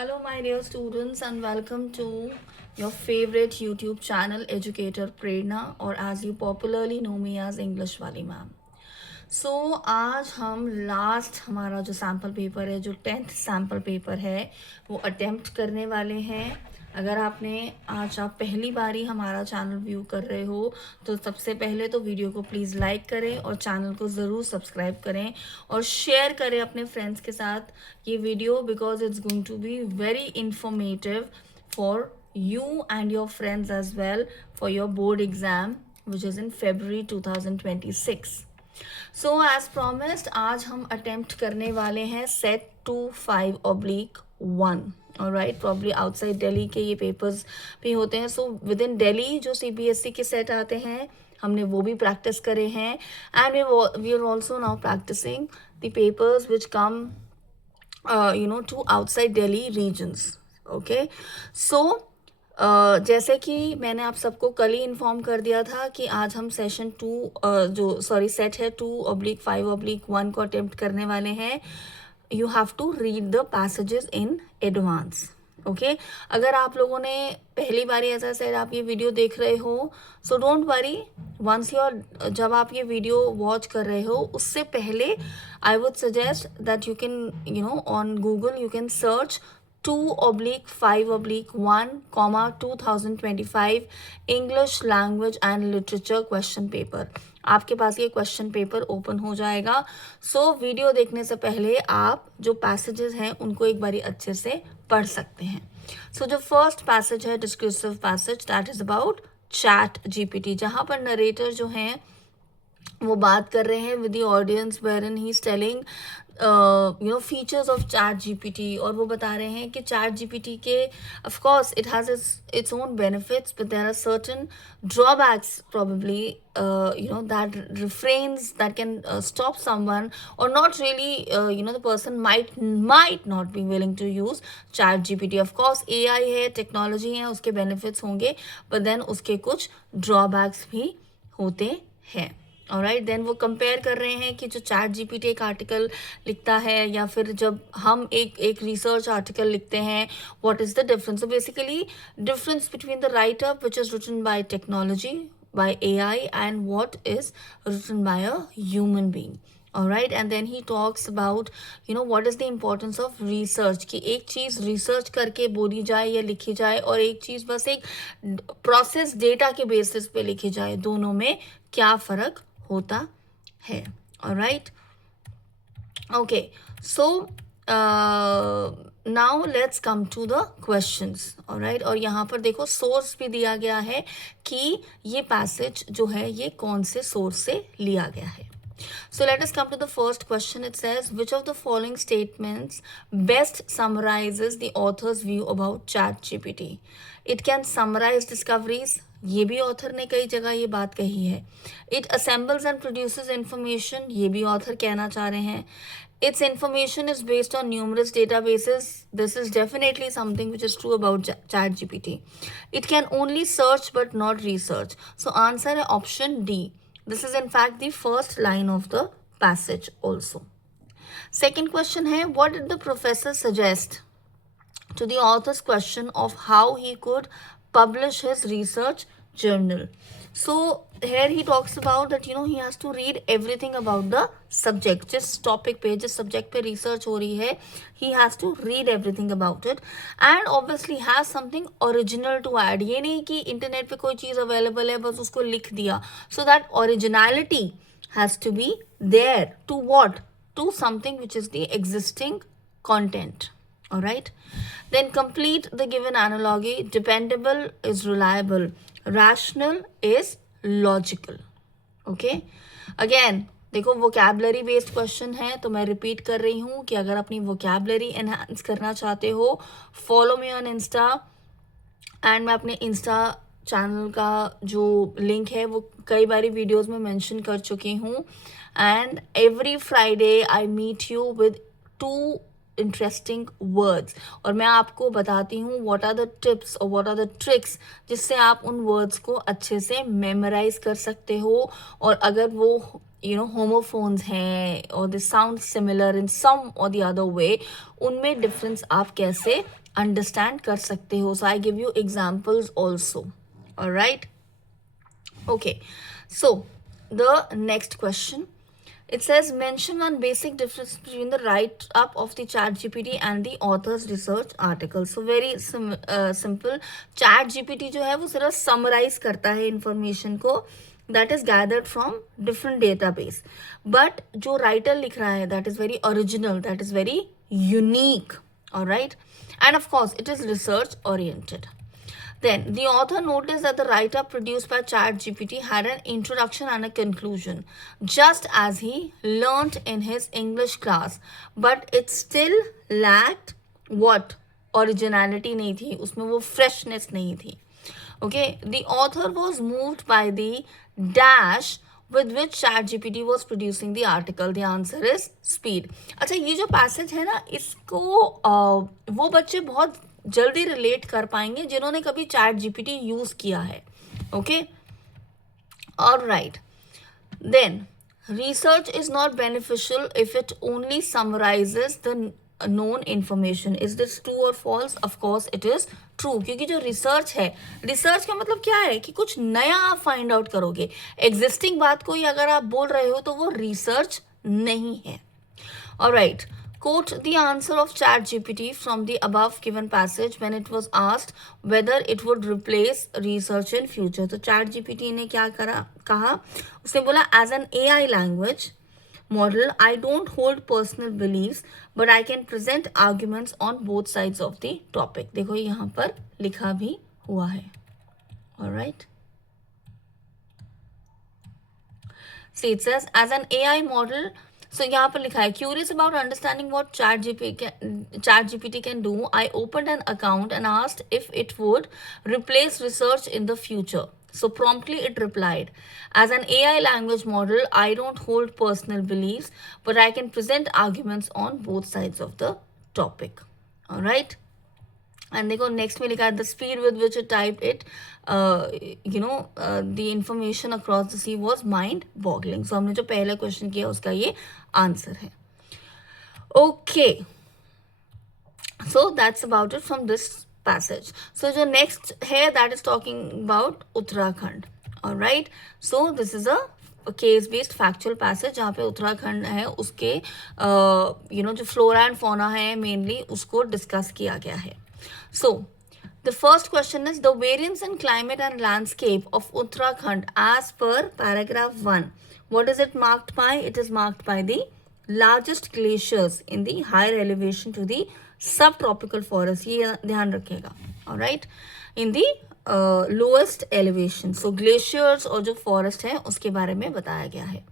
Hello, my dear students, and welcome to your favorite YouTube channel, Educator Prerna, or as you popularly know me as English वाली ma'am. सो आज हम last हमारा जो sample paper है, जो 10th sample paper है, वो attempt करने वाले हैं. अगर आपने आज आप पहली बारी हमारा चैनल व्यू कर रहे हो तो सबसे पहले तो वीडियो को प्लीज़ लाइक करें और चैनल को ज़रूर सब्सक्राइब करें और शेयर करें अपने फ्रेंड्स के साथ ये video, because it's going to be very informative for you and your friends as well for your board exam which is in February 2026. So as promised, आज हम अटेम्प्ट करने वाले हैं set 2-5/1. Alright, probably outside Delhi के ये papers भी होते हैं. सो विद इन दिल्ली जो CBSE के सेट आते हैं हमने वो भी प्रैक्टिस करे हैं. And we are also now practising the papers which come to outside Delhi regions. Okay, so जैसे कि मैंने आप सबको कल ही इन्फॉर्म कर दिया था कि आज हम सेशन 2 सेट है 2/5/1 को अटेम्प्ट करने वाले हैं. You have to read the passages in advance. Okay, अगर आप लोगों ने पहली बार ऐसा सेट आप ये वीडियो देख रहे हो, सो डोंट वरी. वंस जब आप ये वीडियो वॉच कर रहे हो उससे पहले I would suggest that you can on Google you can search 2/5/1, 2025 English language and literature question paper. आपके पास ये क्वेश्चन पेपर ओपन हो जाएगा. सो वीडियो देखने से पहले आप जो पैसेजेस हैं उनको एक बारी अच्छे से पढ़ सकते हैं. सो जो फर्स्ट पैसेज है descriptive passage, that is about chat GPT, जहाँ पर नरेटर जो हैं वो बात कर रहे हैं with the audience wherein he is telling features of chat GPT. और वो बता रहे हैं कि चैट GPT के of course it has its own benefits, but there are certain drawbacks probably that refrains that can stop someone or not really the person might not be willing to use chat GPT. of course AI है, technology है, उसके benefits होंगे, but then उसके कुछ drawbacks भी होते हैं. Alright, then वो कंपेयर कर रहे हैं कि जो चैट GPT एक आर्टिकल लिखता है या फिर जब हम एक रिसर्च आर्टिकल लिखते हैं, what is the difference. So basically difference between the write up which is written by technology, by AI, and what is written by a human being. Alright, and then he talks about what is the importance of research, कि एक चीज़ research करके बोली जाए या लिखी जाए और एक चीज़ बस एक प्रोसेस डेटा के बेसिस पे लिखी जाए, दोनों में क्या फ़र्क होता है. Alright, okay, so now let's come to the questions. Alright, और यहाँ पर देखो सोर्स भी दिया गया है कि ये पैसेज जो है ये कौन से सोर्स से लिया गया है. So let us come to the first question. It says, which of the following statements best summarizes the author's view about ChatGPT? It can summarize discoveries. ये भी ऑथर ने कई जगह ये बात कही है. It assembles and produces information. ये भी ऑथर कहना चाह रहे हैं. Its information is based on numerous databases. This is definitely something which is true about ChatGPT. It can only search but not research. So answer है option D. This is in fact the first line of the passage also. Second question है, what did the professor suggest to the author's question of how he could publish his research journal? So here he talks about that he has to read everything about the subject. जिस topic पे, जिस subject पे research हो रही है, he has to read everything about it and obviously has something original to add. ये नहीं कि internet पे कोई चीज़ available है बस उसको लिख दिया. So that originality has to be there to what? To something which is the existing content. Alright, then complete the given analogy. Dependable is reliable, rational is logical. Okay, again देखो vocabulary based question है तो मैं repeat कर रही हूँ कि अगर अपनी vocabulary enhance करना चाहते हो, follow me on Insta. And मैं अपने इंस्टा चैनल का जो लिंक है वो कई बारी वीडियोस में मेंशन कर चुकी हूँ. And every Friday I meet you with 2 interesting words और मैं आपको बताती हूँ व्हाट आर द टिप्स और व्हाट आर द ट्रिक्स जिससे आप उन वर्ड्स को अच्छे से मेमोराइज कर सकते हो. और अगर वो होमोफोन्स हैं और दे साउंड सिमिलर इन सम और द अदर वे, उनमें डिफरेंस आप कैसे अंडरस्टैंड कर सकते हो. So I give you examples also. Alright, okay, so the next question, it says mention one basic difference between the write up of the chat gpt and the author's research article. So very simple. Chat gpt जो है वो सिर्फ summarize करता है information को that is gathered from different database, but जो writer लिख रहा है that is very original, that is very unique. All right, and of course it is research oriented. Then, the author noticed that the write-up produced by ChatGPT had an introduction and a conclusion, just as he learnt in his English class, but it still lacked what? Originality नहीं थी, उसमें वो freshness नहीं थी. Okay, the author was moved by the dash with which ChatGPT was producing the article. The answer is speed. अच्छा, ये जो passage है ना, इसको वो बच्चे बहुत जल्दी रिलेट कर पाएंगे जिन्होंने कभी चैट जीपीटी यूज किया है. Okay, alright. Then, research is not beneficial if it only summarises the known information. Is this true or false? Of course it is true, क्योंकि जो रिसर्च है, रिसर्च का मतलब क्या है कि कुछ नया आप फाइंड आउट करोगे. एग्जिस्टिंग बात को ही अगर आप बोल रहे हो तो वो रिसर्च नहीं है. Alright, quote the answer of ChatGPT from the above given passage when it was asked whether it would replace research in future. तो ChatGPT ने क्या कहा, उसने बोला as an AI language model, I don't hold personal beliefs, but I can present arguments on both sides of the topic. देखो यहाँ पर लिखा भी हुआ है. Alright. See, it says as an AI model. So यहाँ पर लिखा है curious about understanding what ChatGPT can do, I opened an account and asked if it would replace research in the future. So promptly it replied, as an AI language model, I don't hold personal beliefs, but I can present arguments on both sides of the topic. All right. And देखो next में लिखा है the speed with which it typed it, the information across the sea was mind boggling. So हमने जो पहला question किया उसका ये आंसर है. Okay, so that's about it from this passage. So जो next है that is talking about Uttarakhand. All right, so this is a case based factual passage जहाँ पे उत्तराखंड है उसके जो फ्लोरा एंड फौना है मेनली उसको डिस्कस किया गया है. So, the first question is the variance in climate and landscape of Uttarakhand as per paragraph 1. What is it marked by? It is marked by the largest glaciers in the higher elevation to the subtropical forest. ये ध्यान रखिएगा. Alright. In the lowest elevation. So, glaciers और जो forest है उसके बारे में बताया गया है.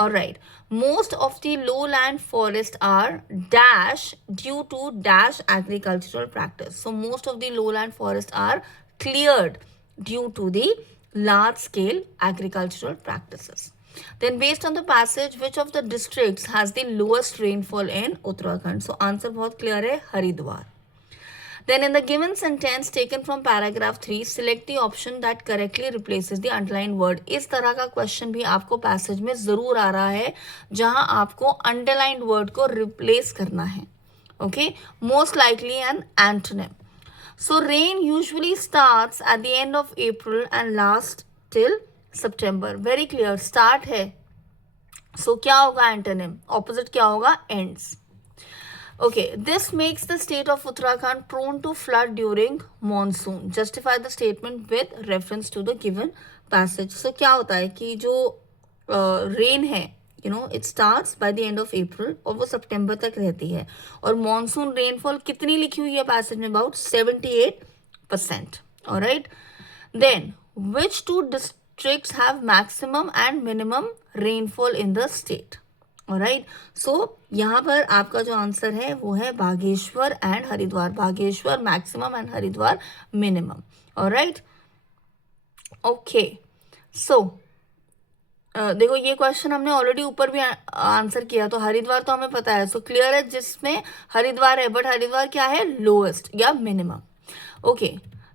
Alright, most of the lowland forests are dash due to dash agricultural practice. So most of the lowland forests are cleared due to the large scale agricultural practices. Then based on the passage, which of the districts has the lowest rainfall in Uttarakhand? So answer बहुत clear है, Haridwar. Then in the given sentence taken from paragraph 3, select the option that correctly replaces the underlined word. इस तरह का question भी आपको passage में जरूर आ रहा है जहां आपको अंडरलाइंड वर्ड को रिप्लेस करना है. Okay, most likely an antonym. So rain usually starts at the end of April and last till September. Very clear, start है. सो क्या होगा एंटोनिम? ऑपोजिट क्या होगा? Ends. Okay, this makes the state of Uttarakhand prone to flood during monsoon. Justify the statement with reference to the given passage. So क्या होता है कि जो rain है, it starts by the end of April और वो सितंबर तक रहती है. और monsoon rainfall कितनी लिखी हुई है पैसेज में? About 78%. Alright. Then, which two districts have maximum and minimum rainfall in the state? Alright, so यहाँ पर आपका जो आंसर है वो है Bageshwar and Haridwar. Bageshwar maximum and Haridwar minimum. Alright, okay. So देखो ये क्वेश्चन हमने ऑलरेडी ऊपर भी आंसर किया, तो हरिद्वार तो हमें पता है. सो क्लियर है जिसमें हरिद्वार है, बट हरिद्वार क्या है? लोएस्ट या मिनिमम. ओके,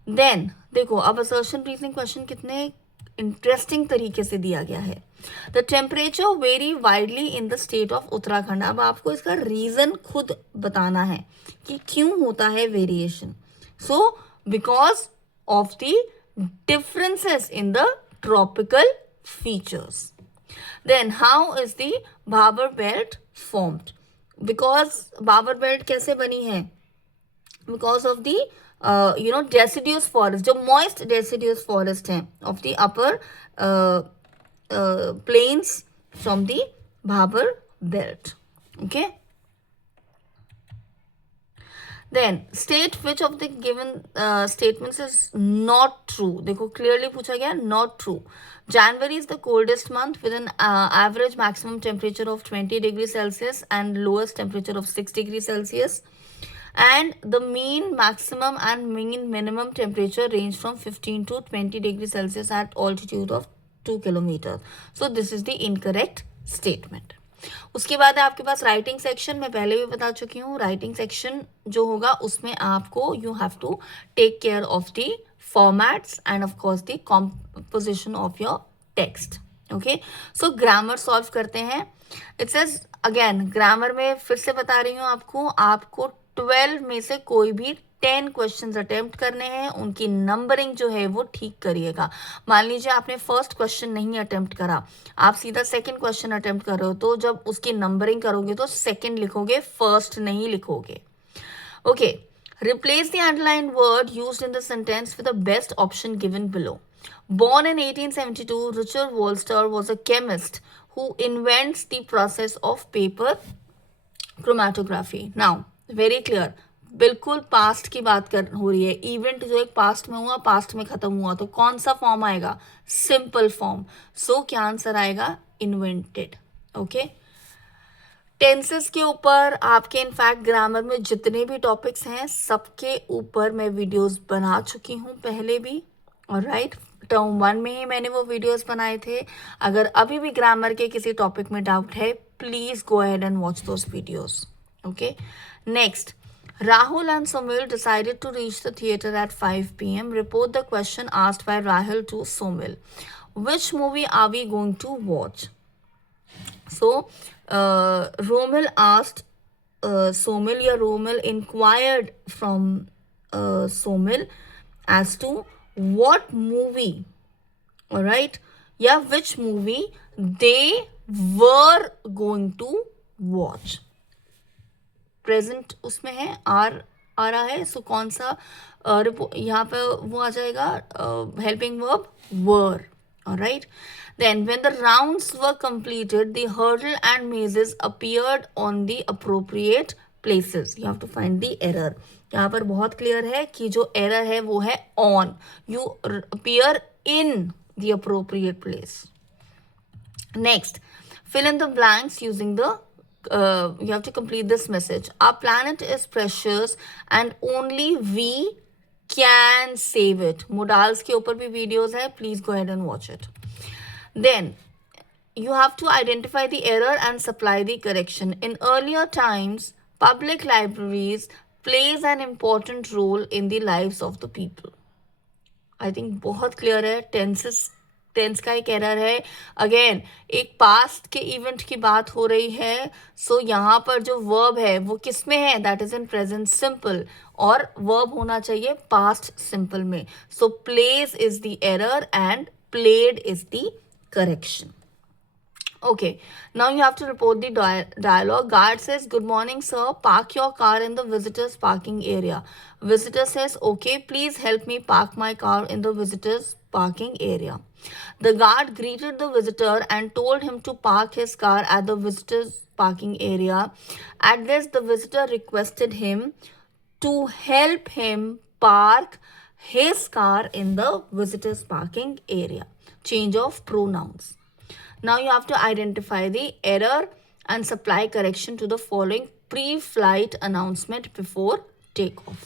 देन देखो अब असर्शन रीजनिंग क्वेश्चन कितने इंटरेस्टिंग तरीके से दिया गया है. The temperature vary widely in the state of Uttarakhand. अब आपको इसका रीजन खुद बताना है कि क्यों होता है variation. So because of the differences in the tropical features. Then how is the Bhabur belt formed? Because Bhabur belt कैसे बनी है? Because of the deciduous forest, जो moist deciduous forest है of the upper plains from the Bhabur belt. Okay. Then state which of the given statements is not true. देखो clearly पूछा गया not true. January is the coldest month with an average maximum temperature of 20 degrees Celsius and lowest temperature of 6 degrees Celsius. And the mean maximum and mean minimum temperature range from 15 to 20 degrees Celsius at altitude of 2 kilometers. So this is the incorrect statement. उसके बाद है आपके पास writing section. मैं पहले भी बता चुकी हूँ, राइटिंग सेक्शन जो होगा उसमें आपको you have to take care of the formats and of course the composition of your text. Okay, so grammar solve करते हैं. इट सेज अगेन, ग्रामर में फिर से बता रही हूँ आपको 12 में से कोई भी 10 क्वेश्चंस अटेम्प्ट करने हैं. उनकी नंबरिंग जो है वो ठीक करिएगा. मान लीजिए आपने फर्स्ट क्वेश्चन नहीं अटेम्प्ट करा, आप सीधा सेकंड क्वेश्चन अटेम्प्ट कर रहे हो, तो जब उसकी नंबरिंग करोगे तो सेकंड लिखोगे, फर्स्ट नहीं लिखोगे. Okay, replace the underlined word used in the sentence with the best option given below. Born in 1872, Richard Wolster was a chemist who invents the process of paper chromatography. Now, very clear, बिल्कुल past की बात हो रही है. Event जो एक past में हुआ, पास्ट में खत्म हुआ, तो कौन सा फॉर्म आएगा? Simple form. सो क्या आंसर आएगा? इन्वेंटेड. ओके, टेंसेस के ऊपर आपके इनफैक्ट ग्रामर में जितने भी टॉपिक्स हैं सबके ऊपर मैं वीडियोस बना चुकी हूँ पहले भी. ऑलराइट, टर्म 1 में ही मैंने वो वीडियोस बनाए थे. अगर अभी भी ग्रामर के किसी टॉपिक में डाउट है, please go ahead and watch those videos. Okay, next, Rahul and Somil decided to reach the theater at 5 p.m. Report the question asked by Rahul to Somil. Which movie are we going to watch? So, Romil asked Somil, या Romil inquired from Somil as to what movie, alright, या which movie they were going to watch. Present उसमें है, are आ रहा है, सो कौन सा यहाँ पे वो आ जाएगा? Helping verb were. Alright, then when the rounds were completed the hurdle and mazes appeared on the appropriate places. You have to find the error. यहाँ पर बहुत क्लियर है कि जो एरर है वो है on. You appear in the appropriate place. Next, fill in the blanks using the you have to complete this message. Our planet is precious and only we can save it. Modals के ऊपर भी videos है, please go ahead and watch it. Then you have to identify the error and supply the correction. In earlier times, public libraries plays an important role in the lives of the people. I think बहुत clear है. Tense का एक error है. Again, एक past के event की बात हो रही है, सो यहाँ पर जो वर्ब है वो किस में है? That is in present simple, और वर्ब होना चाहिए पास्ट सिंपल में. So plays is the error and played is the correction. Okay, now you have to report the dialogue. Guard says, good morning sir, park your car in the visitors parking area. Visitor says, okay, please help me park my car in the visitors parking area. The guard greeted the visitor and told him to park his car at the visitors parking area. At this, the visitor requested him to help him park his car in the visitors parking area. Change of pronouns. Now you have to identify the error and supply correction to the following pre-flight announcement before takeoff.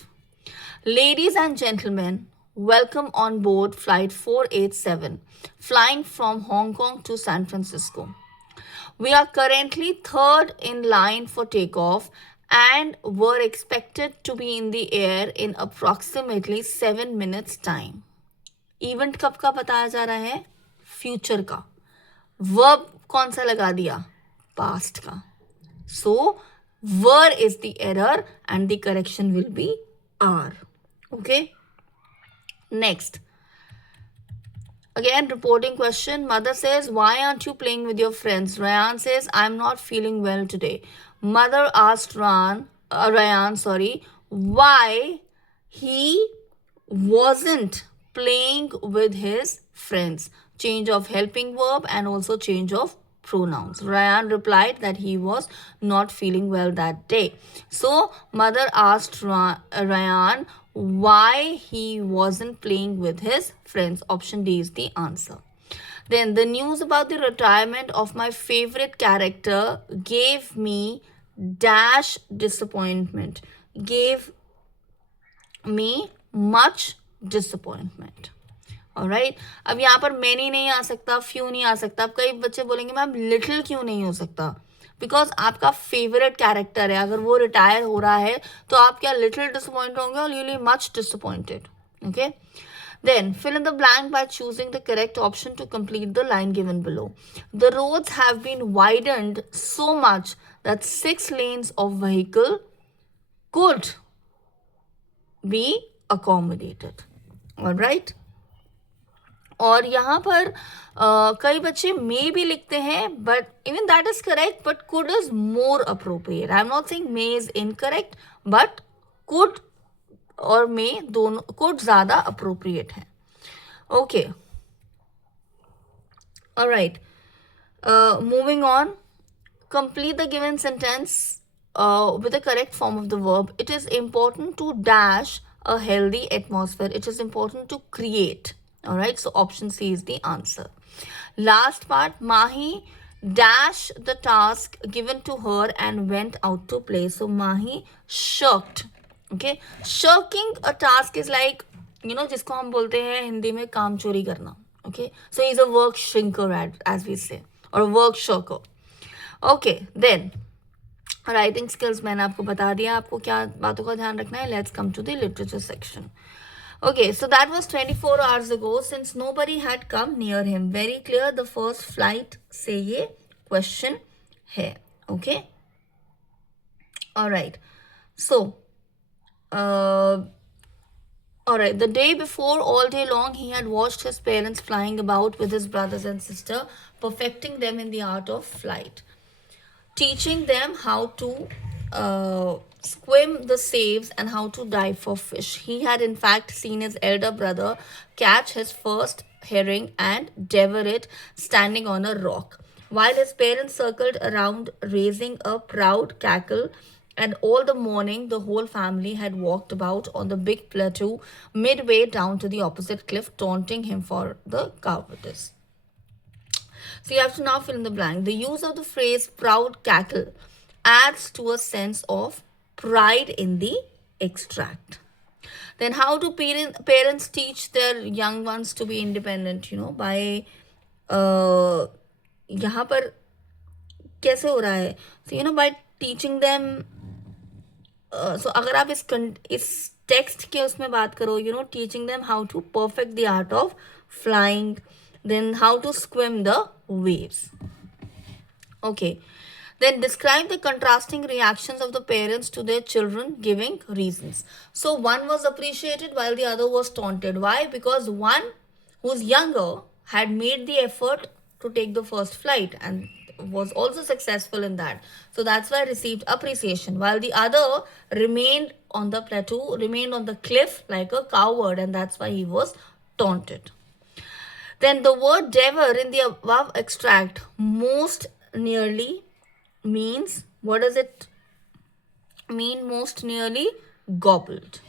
Ladies and gentlemen, welcome on board flight 487, flying from Hong Kong to San Francisco. We are currently third in line for takeoff and were expected to be in the air in approximately 7 minutes time. Event कब का बताया जा रहा है? Future का. verb कौन सा लगा दिया? Past का. So were is the error and the correction will be are. Okay. Next. Again, reporting question. Mother says, why aren't you playing with your friends? Ryan says, I'm not feeling well today. Mother asked Ryan, why he wasn't playing with his friends. Change of helping verb and also change of pronouns. Ryan replied that he was not feeling well that day. So, mother asked Ryan why he wasn't playing with his friends. Option D is the answer. Then, the news about the retirement of my favorite character gave me dash disappointment. Gave me much disappointment. Alright, अब यहाँ पर many नहीं आ सकता, few नहीं आ सकता. अब कई बच्चे बोलेंगे मैम लिटिल क्यों नहीं हो सकता? बिकॉज आपका फेवरेट कैरेक्टर है, अगर वो रिटायर हो रहा है तो आप क्या लिटिल डिसअपॉइंट होंगे और you much disappointed. Okay, then fill in the blank by choosing the correct option to complete the line given below. The roads have been widened so much that 6 lanes of vehicle could be accommodated. All right. और यहाँ पर कई बच्चे मे भी लिखते हैं, but even that is correct, but could is more appropriate. I am not saying may is incorrect, but could और मे दोनों, कुड ज्यादा अप्रोप्रिएट है. Okay, alright, moving on. Complete the given sentence with the correct form of the verb. It is important to dash a healthy atmosphere. It is important to create. All right, so option C is the answer. Last part, Mahi dash the task given to her and went out to play. So Mahi shirked. Okay, shirking a task is like, जिसको हम बोलते हैं हिंदी में काम चोरी करना. Okay, so he's a work shrinker, as we say, or a work shirker. Okay, then writing skills मैंने आपको बता दिया, आपको क्या बातों का ध्यान रखना है. Let's come to the literature section. Okay, so that was 24 hours ago since nobody had come near him. Very clear, the first flight से ये क्वेश्चन है. Okay, alright, so alright, the day before, all day long, he had watched his parents flying about with his brothers and sister, perfecting them in the art of flight, teaching them how to swim the saves and how to dive for fish. He had in fact seen his elder brother catch his first herring and devour it standing on a rock, while his parents circled around raising a proud cackle. And all the morning, the whole family had walked about on the big plateau midway down to the opposite cliff, taunting him for the cowardice. So you have to now fill in the blank. The use of the phrase proud cackle adds to a sense of pride in the extract. Then how do parents teach their young ones to be independent? By यहाँ पर कैसे हो रहा है? So by teaching them. So अगर आप इस text के उसमें बात करो, teaching them how to perfect the art of flying, then how to swim the waves. Okay, then describe the contrasting reactions of the parents to their children, giving reasons. So one was appreciated while the other was taunted. Why? Because one who's younger had made the effort to take the first flight and was also successful in that. So that's why I received appreciation, while the other remained on the plateau, remained on the cliff like a coward, and that's why he was taunted. Then the word devour in the above extract most nearly means, what does it mean most nearly? Gobbled.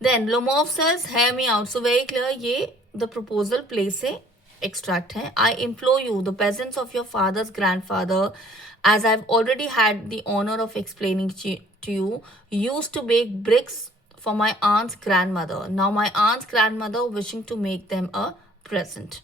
Then Lomov says, hear me out. So very clear, ye the proposal place se extract hai. I implore you, the peasants of your father's grandfather, as I've already had the honor of explaining to you, used to bake bricks for my aunt's grandmother. Now my aunt's grandmother wishing to make them a present.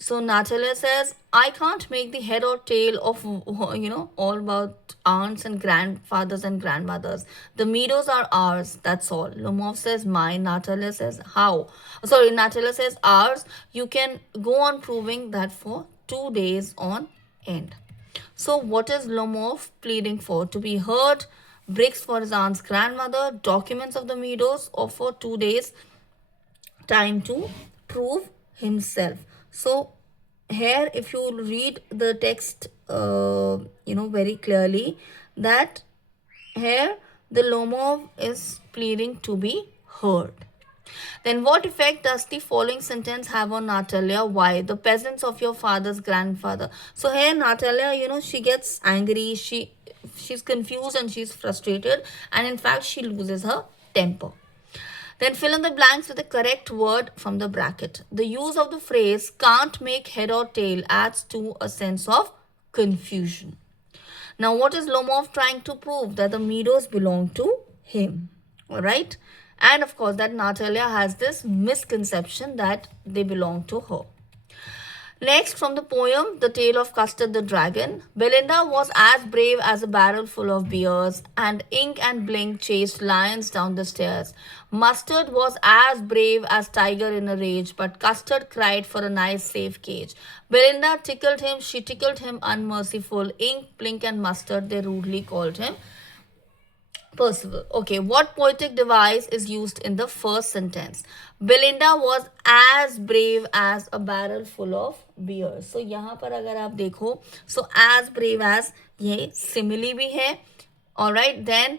So Natalia says, I can't make the head or tail of, all about aunts and grandfathers and grandmothers. The meadows are ours, that's all. Lomov says mine. Natalia says how? Sorry, Natalia says ours. You can go on proving that for 2 days on end. So what is Lomov pleading for? To be heard, bricks for his aunt's grandmother, documents of the meadows, or for 2 days time to prove himself. So here if you read the text very clearly, that here the Lomov is pleading to be heard. Then what effect does the following sentence have on Natalia? Why? The peasants of your father's grandfather. So here Natalia, she gets angry, she's confused and she's frustrated, and in fact she loses her temper. Then fill in the blanks with the correct word from the bracket. The use of the phrase can't make head or tail adds to a sense of confusion. Now what is Lomov trying to prove? That the meadows belong to him. Alright? And of course that Natalia has this misconception that they belong to her. Next, from the poem The Tale of Custard the Dragon, Belinda was as brave as a barrel full of beers, and Ink and Blink chased lions down the stairs. Mustard was as brave as Tiger in a rage, but Custard cried for a nice safe cage. Belinda tickled him, she tickled him unmerciful. Ink, Blink and Mustard, they rudely called him Percival. Okay, what poetic device is used in the first sentence? Belinda was as brave as a barrel full of beer. So यहाँ पर अगर आप देखो, so as brave as ये simile भी है. Alright, then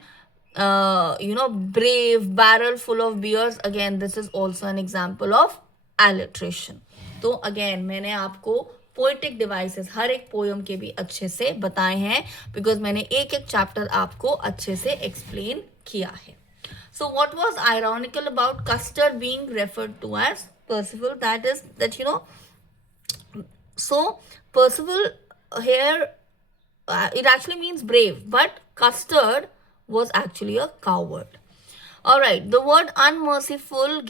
brave, barrel full of beers. Again, this is also an example of alliteration. तो again मैंने आपको पोएटिक डिवाइसेस हर एक पोयम के भी अच्छे से बताए हैं, बिकॉज मैंने एक एक चैप्टर आपको अच्छे से एक्सप्लेन किया है. So what was ironical about Custard being referred to as Percival? That is that so Percival here it actually means brave, but Custard was actually a coward. All right, the word unmerciful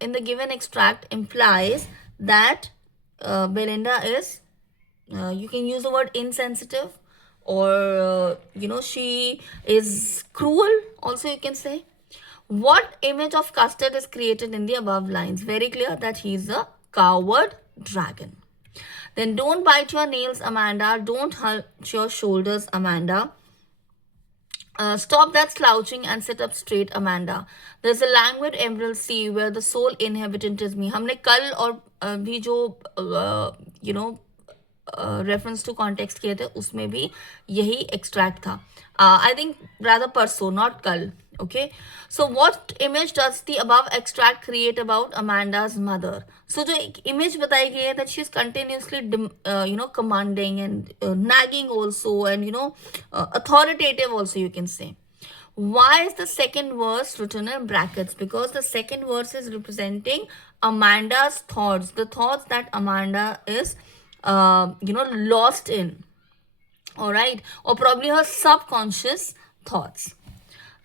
in the given extract implies that Belinda is, you can use the word insensitive, or she is cruel also, you can say. What image of Custard is created in the above lines? Very clear that he is a coward dragon. Then don't bite your nails, Amanda. Don't hunch your shoulders, Amanda. Stop that slouching and sit up straight, Amanda. There's a languid emerald sea where the sole inhabitant is me. हमने कल और भी जो reference to context किए थे उसमें भी यही extract था. I think rather परसों, not कल. Okay, so what image does the above extract create about Amanda's mother? So जो image बताई गई है that she is continuously commanding and nagging also, and authoritative also, you can say. Why is the second verse written in brackets? Because the second verse is representing Amanda's thoughts, the thoughts that Amanda is lost in, all right, or probably her subconscious thoughts.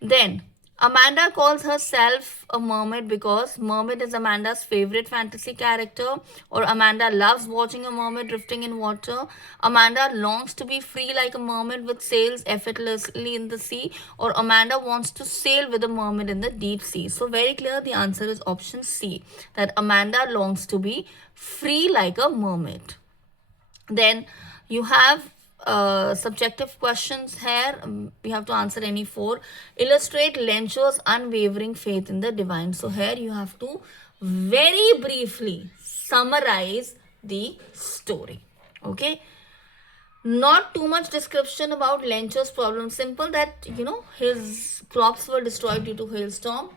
Then Amanda calls herself a mermaid because mermaid is Amanda's favorite fantasy character, or Amanda loves watching a mermaid drifting in water. Amanda longs to be free like a mermaid with sails effortlessly in the sea, or Amanda wants to sail with a mermaid in the deep sea. So very clear, the answer is option C, that Amanda longs to be free like a mermaid. Then you have subjective questions here. We have to answer any 4. Illustrate Lencho's unwavering faith in the divine. So here you have to very briefly summarize the story. Okay, not too much description about Lencho's problem. Simple that his crops were destroyed due to hailstorm.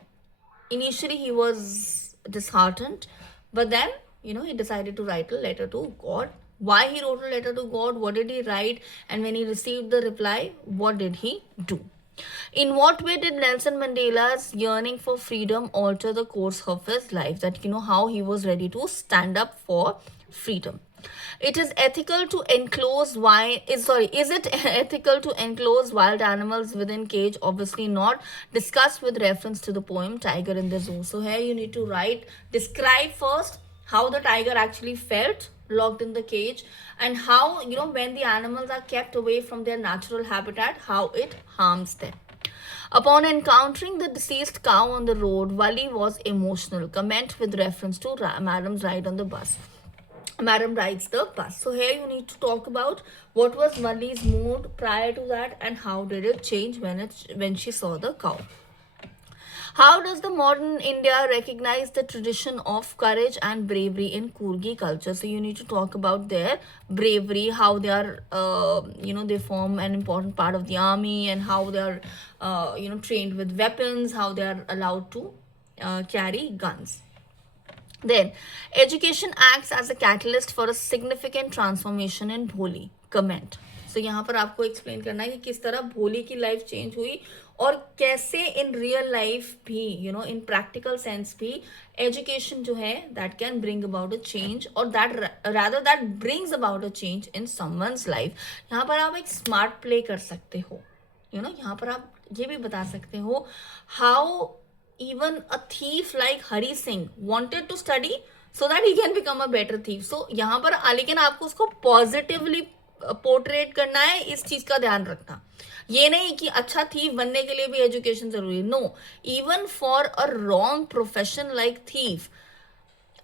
Initially he was disheartened, but then he decided to write a letter to God. Why he wrote a letter to God? What did he write? And when he received the reply, what did he do? In what way did Nelson Mandela's yearning for freedom alter the course of his life? That how he was ready to stand up for freedom. It is ethical to enclose is it ethical to enclose wild animals within cage? Obviously not. Discuss with reference to the poem Tiger in the Zoo. So here you need to describe first how the tiger actually felt locked in the cage, and how when the animals are kept away from their natural habitat, how it harms them. Upon encountering the deceased cow on the road, Wali was emotional. Comment with reference to Madam's ride on the bus. Madam rides the bus. So here you need to talk about what was Malli's mood prior to that and how did it change when she saw the cow. How does the modern India recognize the tradition of courage and bravery in Kurgi culture? So you need to talk about their bravery, how they are, they form an important part of the army, and how they are, trained with weapons, how they are allowed to carry guns. Then, education acts as a catalyst for a significant transformation in भोली. Comment. So यहाँ पर आपको explain करना है कि किस तरह भोली की लाइफ चेंज हुई और कैसे इन रियल लाइफ भी इन प्रैक्टिकल सेंस भी एजुकेशन जो है that can bring about a change और that brings about a change in someone's life. यहाँ पर आप एक स्मार्ट प्ले कर सकते हो. यहाँ पर आप ये भी बता सकते हो how even a thief like Hari Singh wanted to study so that he can become a better thief. So यहाँ पर लेकिन आपको उसको पॉजिटिवली पोर्ट्रेट करना है. इस चीज का ध्यान रखना, ये नहीं कि अच्छा थीफ बनने के लिए भी एजुकेशन जरूरी है. No, even for a wrong profession like thief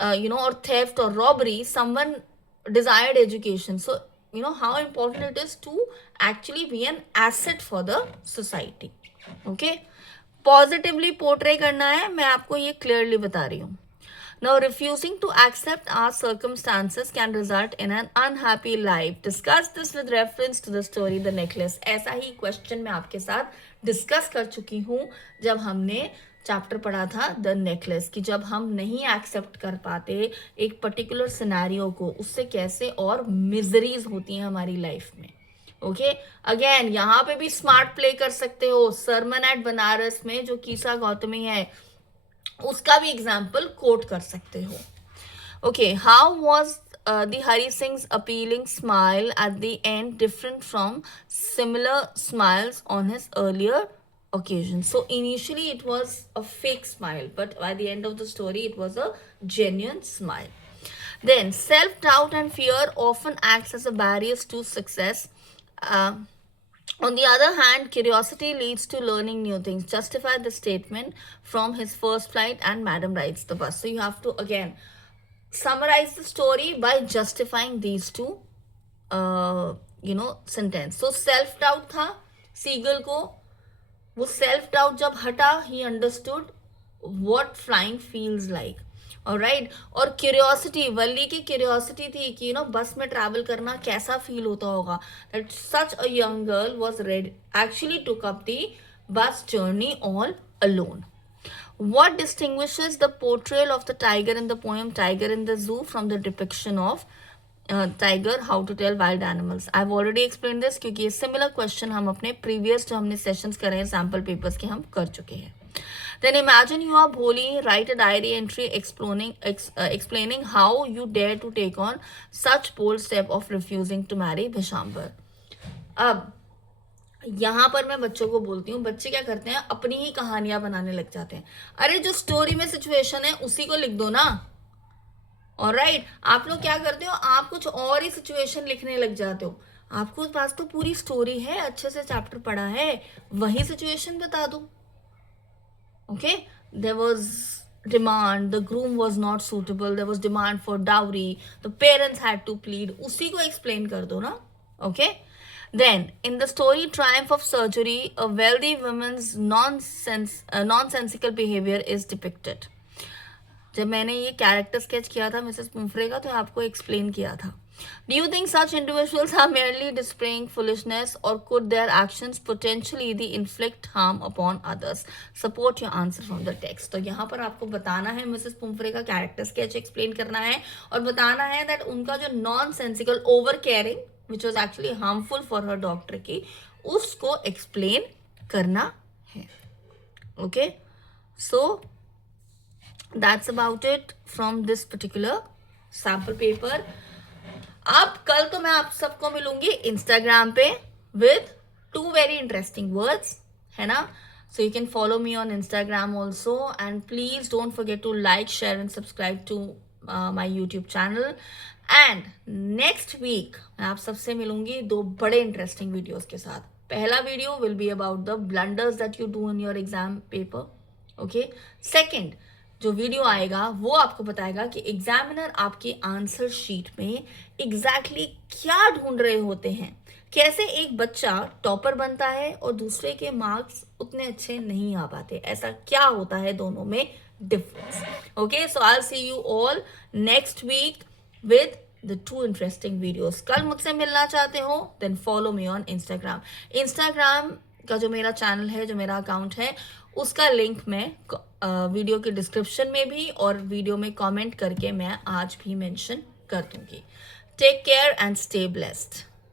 or theft or robbery, someone desired education. So how important it is to actually be an asset for the society. Okay, positively portray करना है, मैं आपको ये clearly बता रही हूँ. Now, refusing to accept our circumstances can result in an unhappy life. Discuss this with reference to the story The Necklace. ऐसा ही question मैं आपके साथ डिस्कस कर चुकी हूँ जब हमने चैप्टर पढ़ा था द नेकलेस, कि जब हम नहीं एक्सेप्ट कर पाते एक पर्टिकुलर सिनेरियो को, उससे कैसे और मिजरीज होती हैं हमारी लाइफ में. ओके, अगेन यहाँ पे भी स्मार्ट प्ले कर सकते हो. सरमन एट बनारस में जो कीसा गौतमी है उसका भी एग्जाम्पल कोट कर सकते हो. Okay, how was the Hari Singh's appealing smile at the end different from similar smiles on his earlier occasions? So initially it was a fake smile, but by the end of the story it was a genuine smile. Then self-doubt and fear often acts as a barriers to success. On the other hand, curiosity leads to learning new things. Justify the statement from his first flight and Madam rides the bus. So you have to again summarize the story by justifying these two sentence. So self doubt था seagull को, वो self doubt जब हटा, he understood what flying feels like. Alright, और curiosity, वल्ली की curiosity थी कि बस में ट्रैवल करना कैसा फील होता होगा. That such a young girl was ready, actually took up the bus journey all alone. What distinguishes the portrayal of the tiger in the poem Tiger in the Zoo from the depiction of tiger, how to tell wild animals? I've already explained this क्योंकि ये similar question हम अपने previous जो हमने sessions करे हैं sample papers के हम कर चुके हैं. Then imagine you are Bholi, write a diary entry explaining how you dare to take on such bold step of refusing to marry Bhishambar. अब यहाँ पर मैं बच्चों को बोलती हूँ, बच्चे क्या करते हैं, अपनी ही कहानियां बनाने लग जाते हैं. अरे जो स्टोरी में सिचुएशन है उसी को लिख दो ना. ऑलराइट, आप लोग क्या करते हो, आप कुछ और ही सिचुएशन लिखने लग जाते हो. आपको पास तो पूरी स्टोरी है, अच्छे से चैप्टर पढ़ा है, वही सिचुएशन बता दो. Okay, there was demand, the groom was not suitable, there was demand for dowry, the parents had to plead, उसी को explain कर दो ना. Okay, then in the story Triumph of Surgery, a wealthy woman's nonsensical behavior is depicted. जब मैंने ये character sketch किया था मिसेस पुम्फ्रे का, तो आपको एक्सप्लेन किया था. Do you think such individuals are merely displaying foolishness, or could their actions potentially inflict harm upon others? Support your answer from the text. तो यहाँ पर आपको बताना है, मिसेस पुम्फ्रे का कैरेक्टर स्केच एक्सप्लेन करना है और बताना है that उनका जो non-sensical over caring which was actually harmful for her doctor की, उसको एक्सप्लेन करना है. Okay, so that's about it from this particular sample paper. अब कल तो मैं आप सबको मिलूंगी इंस्टाग्राम पे विद 2 वेरी इंटरेस्टिंग वर्ड्स, है ना. So you can follow me on Instagram also, and please don't forget to like, share and subscribe to my YouTube channel. And next week मैं आप सबसे मिलूंगी 2 बड़े इंटरेस्टिंग वीडियोज के साथ. पहला video will be about the blunders that you do in your exam paper. Okay, second जो video आएगा वो आपको बताएगा कि एग्जामिनर आपके आंसर शीट में एग्जैक्टली क्या ढूंढ रहे होते हैं, कैसे एक बच्चा टॉपर बनता है और दूसरे के मार्क्स उतने अच्छे नहीं आ पाते, ऐसा क्या होता है दोनों में difference. Okay, so I will see you all next week with the two interesting videos. कल मुझसे मिलना चाहते हो then follow me on Instagram का जो मेरा चैनल है, जो मेरा अकाउंट है, उसका लिंक मैं वीडियो के डिस्क्रिप्शन में भी और वीडियो में कमेंट करके मैं आज भी मेंशन कर दूंगी. Take care and stay blessed.